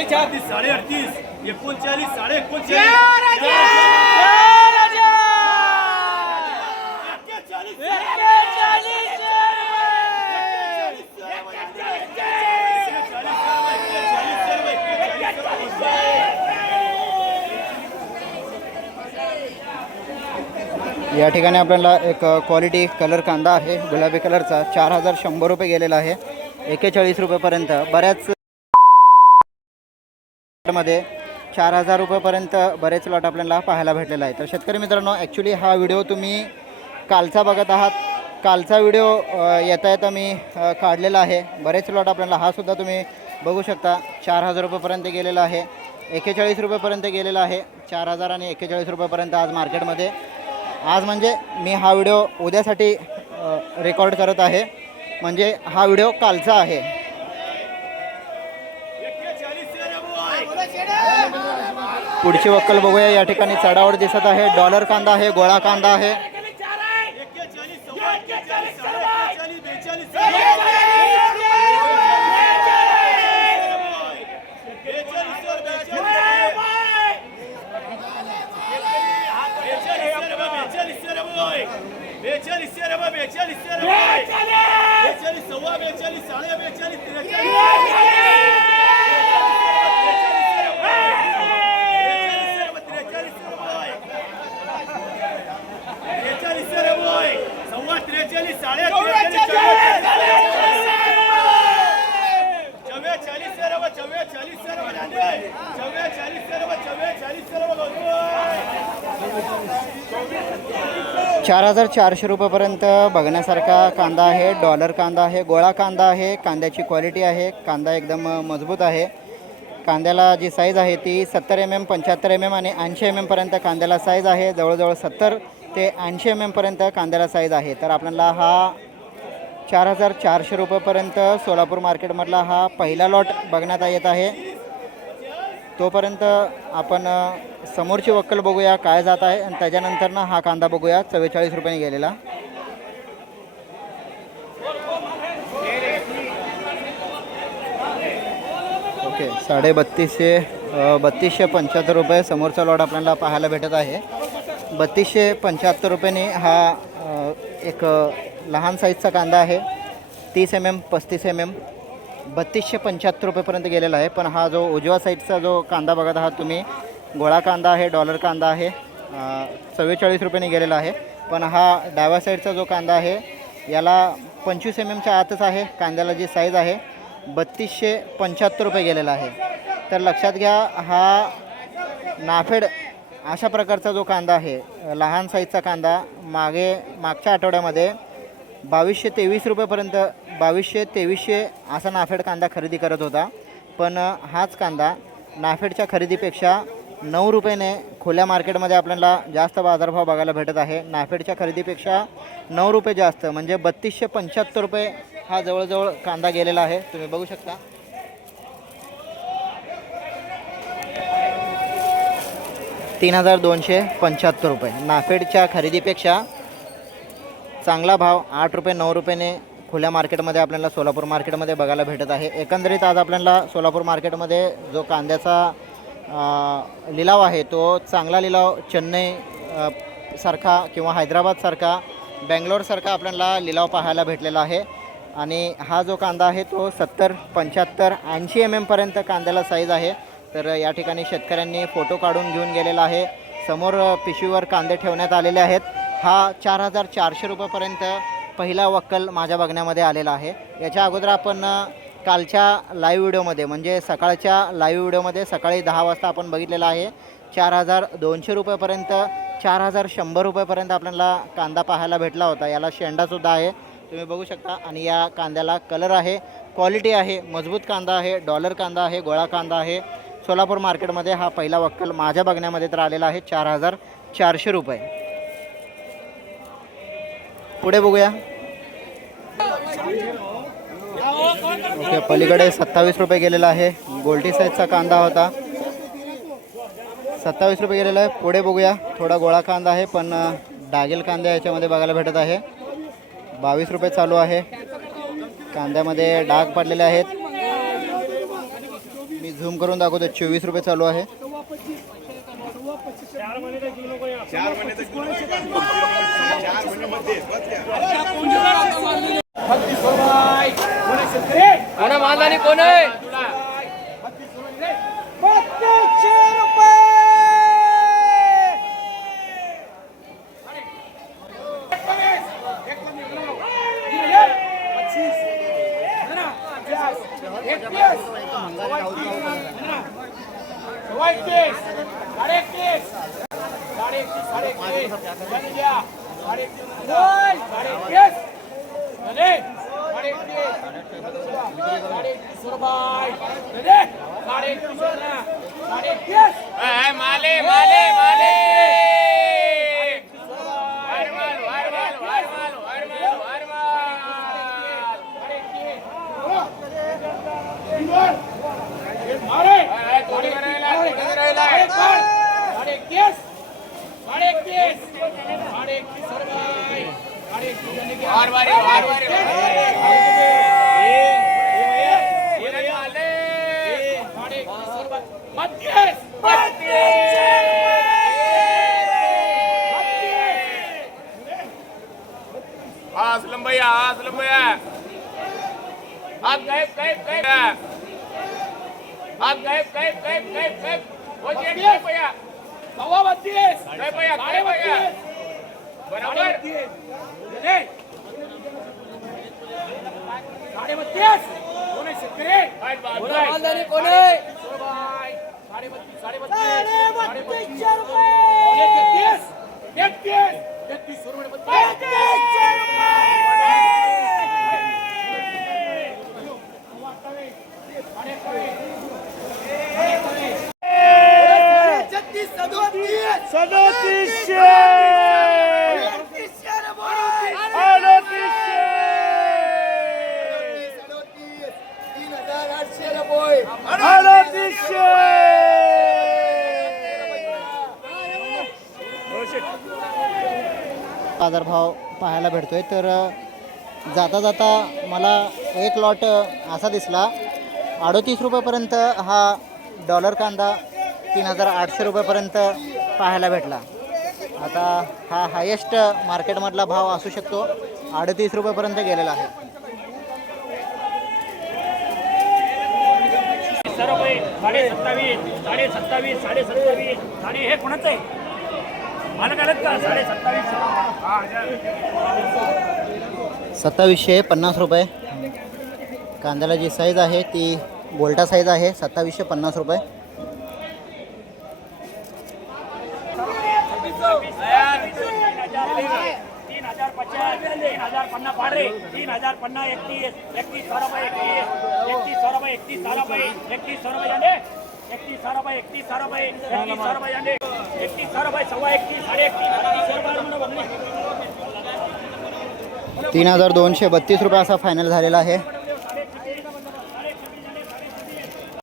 38 39 39 या ठिकाणी आपल्याला एक क्वालिटी कलर कांदा आहे गुलाबी कलरचा 4100 रुपये गेलेला आहे 41 रुपयेपर्यंत बऱ्याच मध्ये 4000 रुपयेपर्यंत बरेच लॉट आपल्याला पाहायला भेटलेला आहे। तर शेतकरी मित्रांनो ॲक्च्युली हा व्हिडिओ तुम्ही कालचा बघत आहात, कालचा व्हिडिओ येता मी काढलेला आहे। बरेच लॉट आपल्याला हा सुद्धा तुम्ही बघू शकता 4000 रुपयेपर्यंत गेलेला आहे 41 रुपयेपर्यंत गेलेला आहे 4000 आणि 41 रुपयेपर्यंत आज मार्केटमध्ये। आज म्हणजे मी हा व्हिडिओ उद्यासाठी रेकॉर्ड करत आहे, म्हणजे हा व्हिडिओ कालचा आहे। पुढची वक्कल बघूया। या ठिकाणी चढावर दिसत आहे, डॉलर कांदा आहे, गोळा कांदा आहे। चार 4400 रुपयेपर्यंत बघण्यासारखा कांदा आहे, डॉलर कांदा आहे, गोळा कांदा आहे। कांद्याची क्वालिटी आहे, कांदा एकदम मजबूत आहे। कांद्याला जी साईज आहे ती 70 mm 75 mm आणि 80 mm पर्यंत कांद्याला साईज आहे। जवळजवळ 70 ते 80 mm पर्यंत कांद्याला साईज आहे। तर आपल्याला हा 4400 रुपयेपर्यंत सोलापूर मार्केटमधला हा पहिला लॉट बघण्यात येत आहे। तोपर्यंत आपण समोरची वक्कल बघूया काय जात आहे आणि त्याच्यानंतर ना हा कांदा बघूया 44 रुपयांनी गेलेला। ओके 3275 रुपये समोरचा लॉट आपल्याला पाहायला भेटत आहे। 3275 रुपयांनी हा एक लहान साईजचा कांदा आहे 30 mm 35 mm 3275 रुपयेपर्यंत गेलेला आहे। पण हा जो उजव्या साईडचा जो कांदा बघत आहात तुम्ही गोळा कांदा आहे, डॉलर कांदा आहे 44 रुपयांनी गेलेला आहे। पण हा डाव्या साईडचा जो कांदा आहे याला 25 mmच्या आतच आहे। कांद्याला जी साईज आहे 3275 रुपये गेलेला आहे। तर लक्षात घ्या हा नाफेड अशा प्रकारचा जो कांदा आहे लहान साईजचा कांदा मागच्या आठवड्यामध्ये 2223 रुपयेपर्यंत 2200-2300 असा नाफेड कांदा खरेदी करत होता। पण हाच कांदा नाफेडच्या खरेदीपेक्षा 9 रुपयाने खुल्या मार्केटमध्ये आपल्याला जास्त बाजारभाव बघायला भेटत आहे। नाफेडच्या खरेदीपेक्षा 9 रुपये जास्त म्हणजे 3275 रुपये हा जवळजवळ कांदा गेलेला आहे। तुम्ही बघू शकता 3275 रुपये नाफेडच्या खरेदीपेक्षा चांगला भाव 8 रुपये 9 रुपयाने खुल्या मार्केटमध्ये आपल्याला सोलापूर मार्केटमध्ये बघायला भेटत आहे। एकंदरीत आज आपल्याला सोलापूर मार्केटमध्ये जो कांद्याचा लिलाव आहे तो चांगला लिलाव चेन्नई सारखा किंवा हैदराबादसारखा बेंगलोरसारखा आपल्याला लिलाव पाहायला भेटलेला आहे। आणि हा जो कांदा आहे तो 70 75 80 mm पर्यंत कांद्याला साईज आहे। तर या ठिकाणी शेतकऱ्यांनी फोटो काढून घेऊन गेलेला आहे। समोर पिशवीवर कांदे ठेवण्यात आलेले आहेत। हा 4400 रुपयेपर्यंत पहिला वक्कल माझ्या बघण्यामध्ये आलेला आहे। याच्या अगोदर आपण कालच्या लाईव्ह व्हिडिओमध्ये म्हणजे सकाळच्या लाईव्ह व्हिडिओमध्ये सकाळी 10 वाजता आपण बघितलेला आहे 4200 रुपयेपर्यंत 4100 रुपयेपर्यंत आपल्याला कांदा पाहायला भेटला होता। याला शेंडासुद्धा आहे तुम्ही बघू शकता आणि या कांद्याला कलर आहे, क्वालिटी आहे, मजबूत कांदा आहे, डॉलर कांदा आहे, गोळा कांदा आहे। सोलापूर मार्केटमध्ये हा पहिला वक्कल माझ्या बघण्यामध्ये तर आलेला आहे 4400 रुपये। पुढे बघूया ओके पलीकडे 27 रुपये गेलेला आहे। गोल्टी साईजचा कांदा होता 27 रुपये गेलेला आहे। पुढे बघूया थोडा गोळा कांदा आहे पण डागेल कांदा याच्यामध्ये बघायला भेटत आहे 22 रुपये चालू आहे। कांद्यामध्ये डाग पडलेले आहेत मी झूम करून दाखवतो, 24 रुपये चालू आहे. 4 महिने तक घेऊ नको या. 4 महिने तक घेऊ नको. 4 महिन्यामध्ये बस द्या. कोणा मानधानी कोण आहे? 3200 रुपये. माले माले माले असलम भैया आप गायब आप गायब हो जाइए भैया. 32 भैया बराबर 32 मालधानी कोण आहे? 32 बाजारभाव पाहायला भेटतोय. तर जाता जाता मला एक लॉट असा दिसला 38 रुपयेपर्यंत हा डॉलर कांदा 3800 रुपयेपर्यंत पाहायला भेटला. आता हा हायेस्ट मार्केटमधला भाव असू शकतो, 38 रुपयेपर्यंत गेलेला आहे. रुपये 27.5 27.5 साडे हे कोणाचं आहे? मला काय का 2750 रुपये. कांद्याला जी साईज आहे ती बोल्टा साईज आहे, 2750 रुपये. 3050 पाडे 3050 31 रुपये 31 रुपये 31 रुपये 31 रुपये जाने 31 रुपये 31 रुपये 31 रुपये जाने 31 रुपये 31 साडे 31 रुपये 3232 रुपये असा फायनल झालेला आहे.